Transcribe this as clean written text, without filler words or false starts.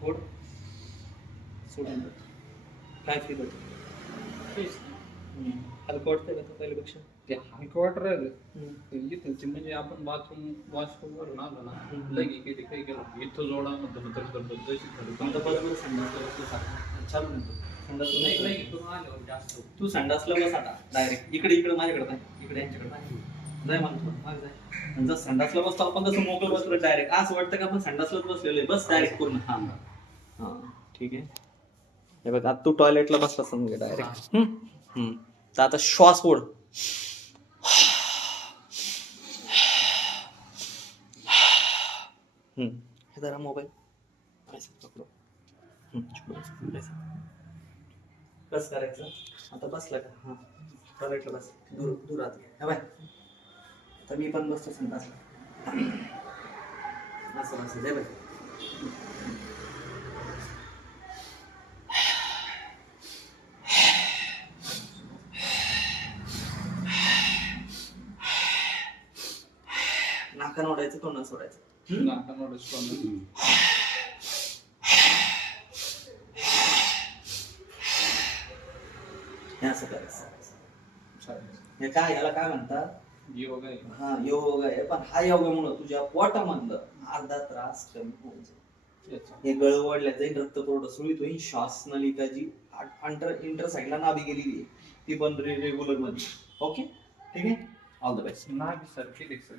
फोड सोडून दे. काय फील होतं? हलकं वाटतंय का पहिल्यापेक्षा? ते हलकं वाटत राहिलं इथं म्हणजे आपण वॉशरूम वरून आलो ना लगी केली काही केलं इथं जोडा म्हणतो आता बरोबर संडासला बसल्यासारखं चालू नव्हतं. संडासला नाही नाही लगी करून आल्यावर जास्त तू संडासला बस आता डायरेक्ट इकडे माझ्याकडे पाय इकडे यांच्याकडे पाय जाय मला माग जाय आणि जर संडासला बसतो आपण तसं मोकळं बसलो डायरेक्ट असं वाटतं का आपण संडासलाच बसलेलो आहे बस डायरेक्ट पूर्ण हा हा ठीक आहे हे बघ आता तू टॉयलेटला बसला समजा डायरेक्ट तर आता श्वास ओढ हे जरा मोबाईल पकडो बस करायचं आता बसला का हा टॉयलेटला बस दुरात घे बाय आता मी पण बसतो संडासला असं असं दे बाय नाकान ओढायचं तोंडात सोडायचं हे असं करायचं हे काय याला काय म्हणतात योग आहे हा योग आहे पण हा योगामुळे तुझ्या पोटामधलं अर्धा त्रास कमी होऊन जाईल हे गळ वाढल्या जाईल रक्तपुरवठा सुरळीत होईल श्वास नलिका जी इंटर साईडला नाभी गेलेली आहे ती पण रेग्युलर मध्ये ओके ठीक आहे ऑल द बेस्ट नाही सर ठीक आहे सर